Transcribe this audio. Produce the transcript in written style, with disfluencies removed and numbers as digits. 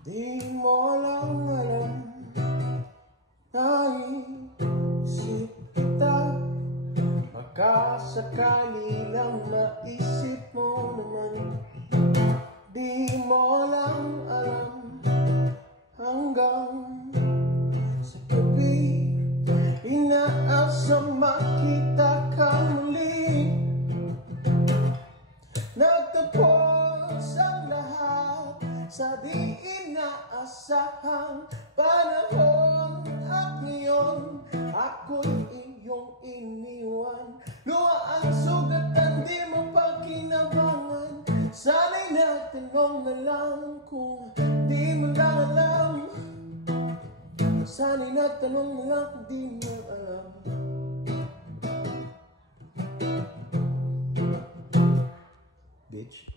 Di mo lang alam, naisip kita. Baka sakali lang maisip mo naman. Di mo lang alam, hanggang sa gabi inaasang makita ka muli. Nagtapos ang lahat sa di inaasahang panahon. At ngayon ako'y iyong iniwan. Luha ang sugatan, di mo pagkinabangan. Sana'y nagtanong na lang kung di mo lang alam. Sana'y nagtanong na lang kung di mo alam. Bitch.